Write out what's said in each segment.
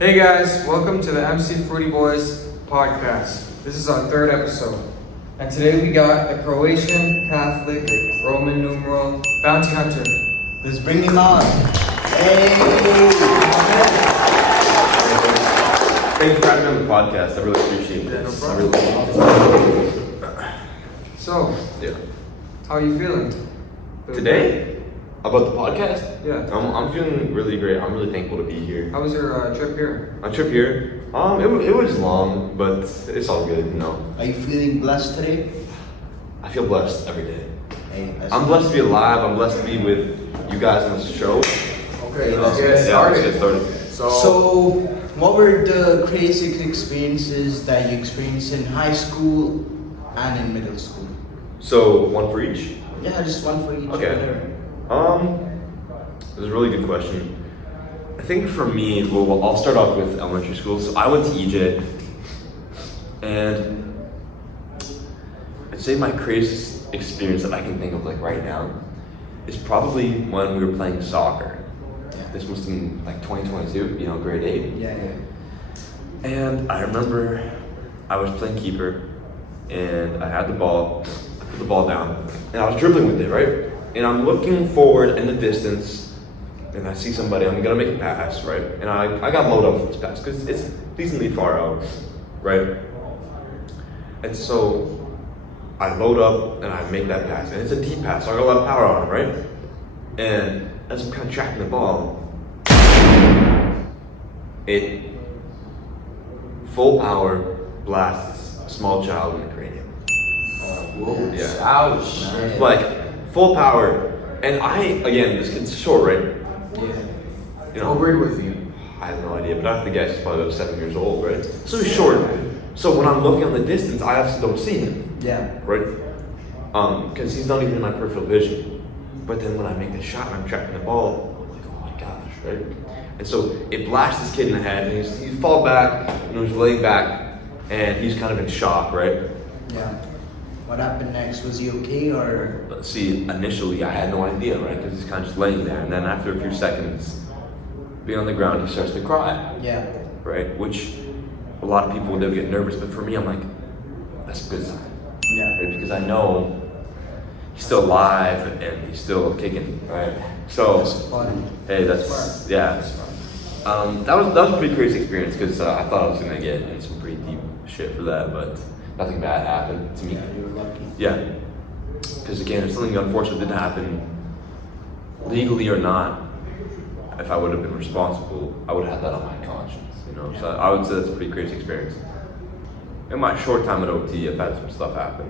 Hey guys, welcome to the MC Fruity Boys podcast. This is our third episode. And today we got a Croatian, Catholic, Roman numeral, bounty hunter. Let's bring him on. Hey! Thank you for having me on the podcast. I really appreciate Yeah, no this. problem. So, Yeah. how are you feeling? Today, about the podcast, Yeah. I'm feeling really great. I'm really thankful to be here. How was your trip here? My trip here, it was long, but it's all good, you know. Are you feeling blessed today? I feel blessed every day. Hey, I'm blessed to be alive. I'm blessed to be with you guys on this show. Okay, Yeah, let's get Let's started. get started. So, what were the crazy experiences that you experienced in high school and in middle school? So, one for each? Yeah, just one for each. Okay. Whatever. This is a really good question. I think for me, well, I'll start off with elementary school. So I went to EJ, and I'd say my craziest experience that I can think of like right now is probably when we were playing soccer. Yeah. This must have been like 2022, grade 8. Yeah. And I remember I was playing keeper, and I had the ball, I put the ball down, and I was dribbling with it, right? And I'm looking forward in the distance, and I see somebody, I'm gonna make a pass, right? And I got loaded up for this pass, because it's decently far out, right? And so, I load up, and I make that pass, and it's a deep pass, so I got a lot of power on it, right? And as I'm kind of tracking the ball, it full power blasts a small child in the cranium. Whoa. Yeah. Ouch. Man. Like, full power. And again, this kid's short, right? Yeah. What grade was he? I have no idea, but I have to guess he's probably about 7 years old, right? So he's short. So when I'm looking on the distance, I obviously don't see him, Yeah. right? Because he's not even in my peripheral vision. But then when I make the shot and I'm tracking the ball, I'm like, oh my gosh, right? And so it blasts this kid in the head, and he's fall back, and he's laying back, and he's kind of in shock, right? Yeah. What happened next? Was he okay or? But see, initially I had no idea, right? Because he's kind of just laying there, and then after a few seconds, being on the ground, he starts to cry, Yeah. right? Which a lot of people would get nervous, but for me, I'm like, that's a good sign, Yeah. right? Because I know he's still alive and he's still kicking, right? So, That's fun. hey, that's yeah. That was a pretty crazy experience because I thought I was gonna get in some pretty deep shit for that, but nothing bad happened to me. Yeah, you were lucky. Yeah, because again, if something unfortunate did happen, legally or not, if I would have been responsible, I would have had that on my conscience, So I would say that's a pretty crazy experience. In my short time at OT, I've had some stuff happen,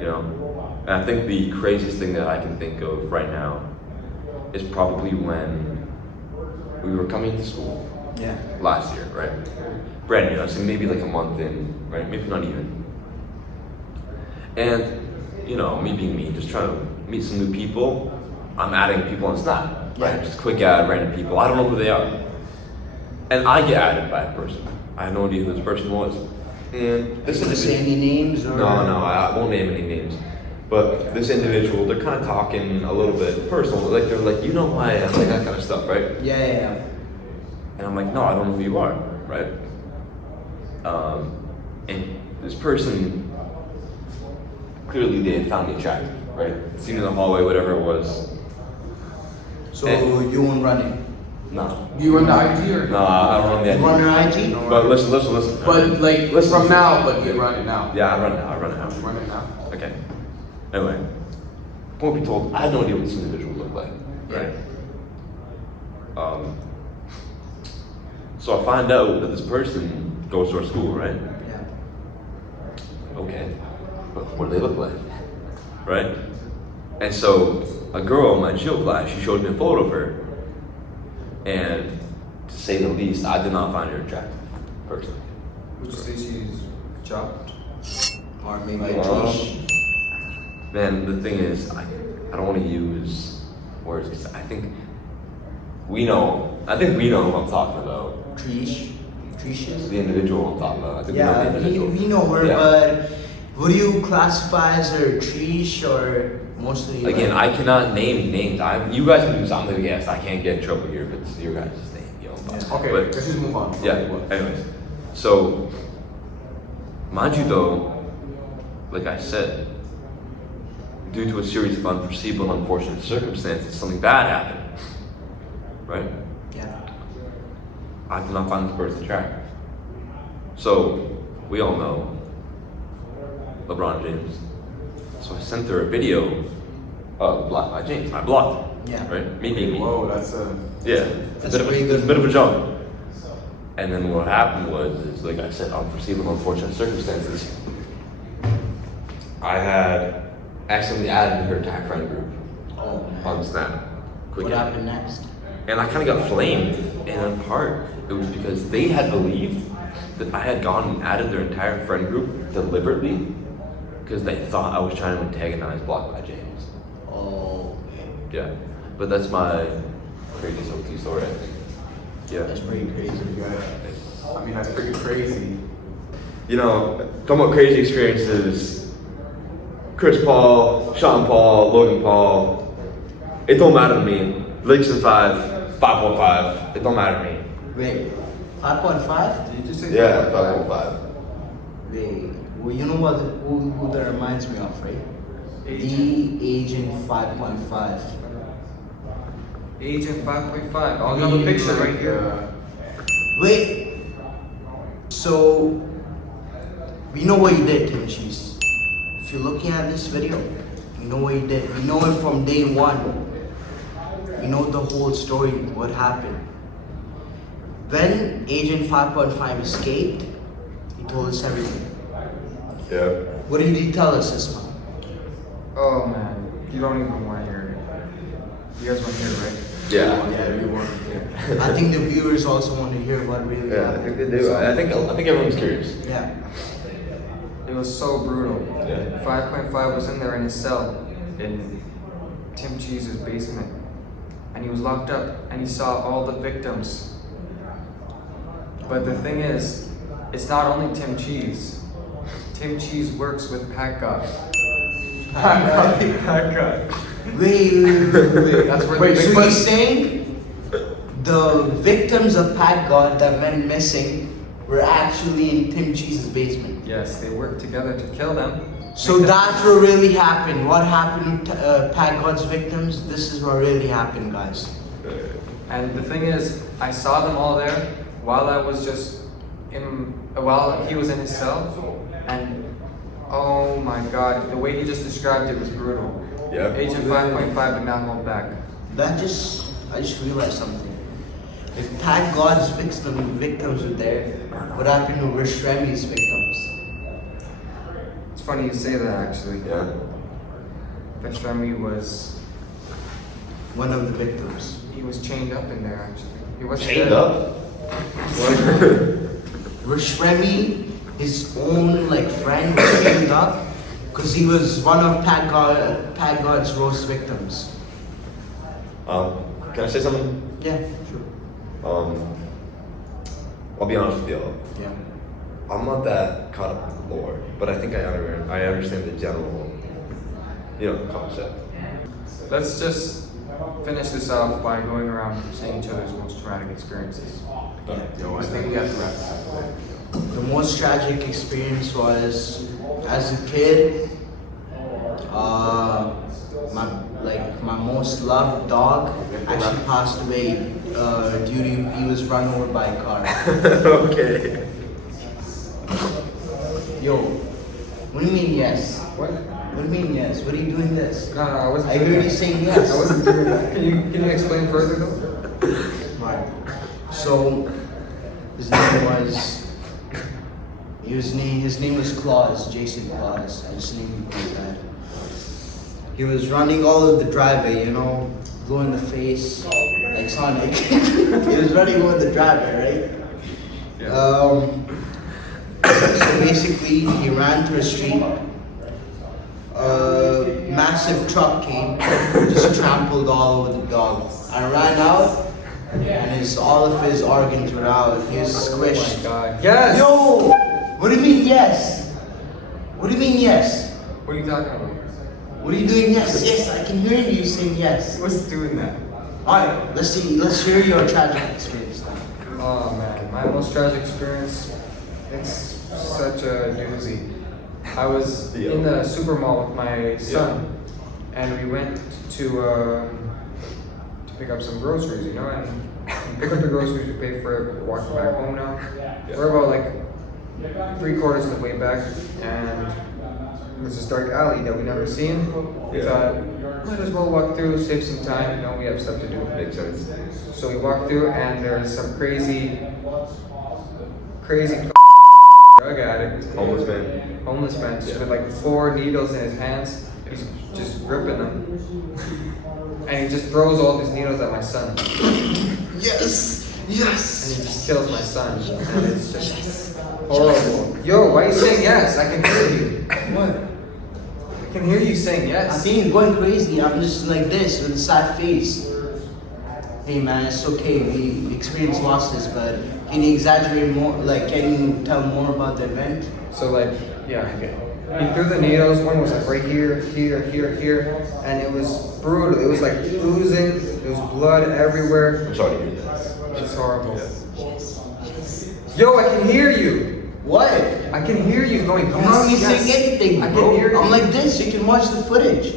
And I think the craziest thing that I can think of right now is probably when we were coming to school Yeah. last year, right? Brand new, so maybe like a month in, right? Maybe not even. And, me being me, just trying to meet some new people, I'm adding people on Snap, right? Yeah. Just quick add random people. I don't know who they are. And I get added by a person. I had no idea who this person was. And this Did you is say any names or? no, I won't name any names. But this individual, they're kind of talking a little bit personal. Like, they're like, you know who I am, like that kind of stuff, right? Yeah. And I'm like, no, I don't know who you are, right? And this person, clearly they had found me attractive, right? Seen me in the hallway, whatever it was. So And- you weren't running? No. Do you run the IG or? No, I don't run the You run ID. your IG? But listen. But like Listen. from now, but you run it now. Yeah, I run it now. You run it now. Okay. Anyway, point be told, I had no idea what this individual looked like, right? So I find out that this person goes to our school, right? Yeah. Okay, but what do they look like, right? And so a girl in my geo class, she showed me a photo of her, and to say the least, I did not find her attractive, personally. Would you say she's chopped? Or maybe a Um, trish? Man, the thing is, I don't want to use words because I think we know who I'm talking about. Tricious? The individual I'm talking about. I think we know the Yeah, individual. we know her, Yeah. but would you classify as her trish or mostly? Again, I cannot name names. You guys can do something to guess. I can't get in trouble here, but it's your guys' name, Okay, But- let's just move on. Yeah, anyways. So, mind you though, like I said, due to a series of unforeseeable and unfortunate circumstances, something bad happened. Right? Yeah. I could not find this person track. So, we all know LeBron James. So I sent her a video of Blocked by James. I blocked her. Yeah. Right? Me being me. Whoa, that's a. Yeah. That's a bit, pretty of, good. it's a bit of a jump. And then what happened was, like I said, unforeseeable, unfortunate circumstances. I had accidentally added her tag friend group Oh man. on Snap. What happened next? And I kind of got flamed. And in part, it was because they had believed that I had gone and added their entire friend group deliberately because they thought I was trying to antagonize Blocked by James. Oh, Yeah. But that's my crazy Sophie story, I think. Yeah. that's pretty crazy. I mean, that's pretty crazy. You know, talking about crazy experiences, Chris Paul, Sean Paul, Logan Paul, it don't matter to me. Lakes and 5.5, it don't matter to me. Wait, 5.5? Did you just say Yeah, that? 5.5. Wait, well, you know what? Who that reminds me of, right? Agent. The Agent 5.5. Agent 5.5. I'll have a picture right here. Wait. So, you know what you did, Tim Cheese? If you're looking at this video, you know what you did. You know it from day one. You know the whole story, what happened. When Agent 5.5 escaped, he told us everything. Yeah. What did he tell us this month? Oh man, you don't even want to hear it. You guys want to hear it, right? Yeah. Yeah, we want to hear. I think the viewers also want to hear what really Yeah, I happened. think they do. I think everyone's curious. Yeah. It was so brutal. Yeah. 5.5 was in there in his cell in Tim Cheese's basement. And he was locked up and he saw all the victims. But the thing is, it's not only Tim Cheese. Tim Cheese works with Pat God. Pat God. Wait. That's where Wait, the so big So But- he's saying the victims of Pat God that went missing were actually in Tim Cheese's basement. Yes, they worked together to kill them. So that's what really happened. What happened to Pat God's victims? This is what really happened, guys. And the thing is, I saw them all there while I was just while he was in his cell, and oh my God, the way he just described it was brutal. Yeah. Agent 5.5 did not hold back. I just realized something. If Pat God's victims were there, what happened to Rich Remy's victims? It's funny you say that actually. Yeah. Remy was One of the victims. he was chained up in there actually. He was Chained up? Rich Remy, his own friend, was chained up because he was one of Pat God's roast victims. Can I say something? Yeah, sure. I'll be honest with you. Yeah. I'm not that caught up in the lore, but I think I understand the general, concept. Let's just finish this off by going around saying each other's most traumatic experiences. Yo, I think we have to wrap this up. The most tragic experience was as a kid. My most loved dog actually passed away due to he was run over by a car. Okay. Yo, what do you mean yes? What? What do you mean yes? What are you doing this? No, I wasn't. I doing heard you that. saying yes. I wasn't doing that. Can you explain further though? Right. So his name was his name was Claus, Jason Claus. I just named him like that. He was running all over the driveway, blue in the face, like Sonic. He was running over the driveway, right? So basically, he ran to a street. A massive truck came, just trampled all over the dog. I ran out, and all of his organs were out. He was squished. Oh my God. Yes! Yo! What do you mean yes? What do you mean yes? What are you talking about? What are you doing yes? Yes, I can hear you saying yes. What's doing that? Alright, let's hear your tragic experience now. Oh man, my most tragic experience, it's such a doozy. I was Yeah. in the super mall with my son, and we went to pick up some groceries, you know, and we pick up the groceries, we pay for it, we're walking back home now. We're about like 3/4 of the way back, and there's this dark alley that we never seen. We thought, might as well walk through, save some time, you know, we have stuff to do. Makes sense. So we walk through, and there's some crazy drug addict, Homeless man. homeless man, just with like 4 needles in his hands. He's just gripping them, and he just throws all these needles at my son, Yes! and Yes! he just kills my son. And it's just horrible. Yo, why are you saying yes? I can hear you. What? I can hear you saying I yes. think you're going crazy. I'm just like this with a sad face. Hey man, it's okay. We experienced losses, but can you exaggerate more? Like, can you tell more about the event? So like, yeah, okay. He threw the needles. One was like right here, here, and it was brutal. It was like oozing. There was blood everywhere. I'm sorry to hear that. It's horrible. Yo, I can hear you. What? I can hear you going. I'm not even yes, saying anything, I bro. can hear you. I'm like this. You can watch the footage.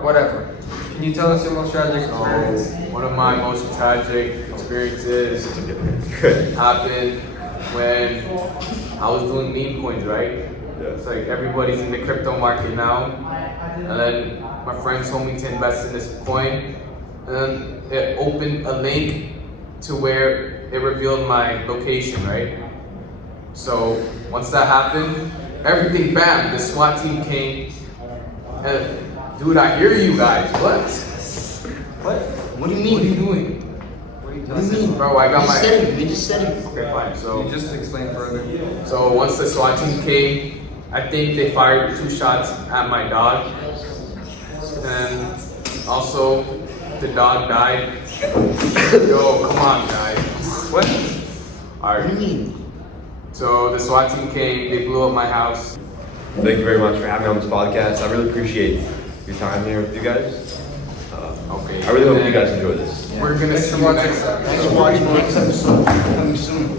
Whatever. Can you tell us your most tragic So, experience? one of my most tragic experiences happened when I was doing meme coins, right? It's like everybody's in the crypto market now, and then my friends told me to invest in this coin, and then it opened a link to where it revealed my location, right? So once that happened, everything, bam, the SWAT team came, and dude, I hear you guys. What? What? What do you What are you mean? doing? What are you What telling do you us? mean? Bro, I got We just my- said it. We just said it. Okay, fine. Can So you just explain further? So once the SWAT team came, I think they fired 2 shots at my dog. And also, the dog died. Yo, come on, guys. What? What do you Alright. mean? So the SWAT team came, they blew up my house. Thank you very much for having me on this podcast. I really appreciate your time here with you guys. Okay. I really hope and you guys enjoy this. We're gonna Thanks see for you watching. next time. Thanks for watching the next episode. Coming soon.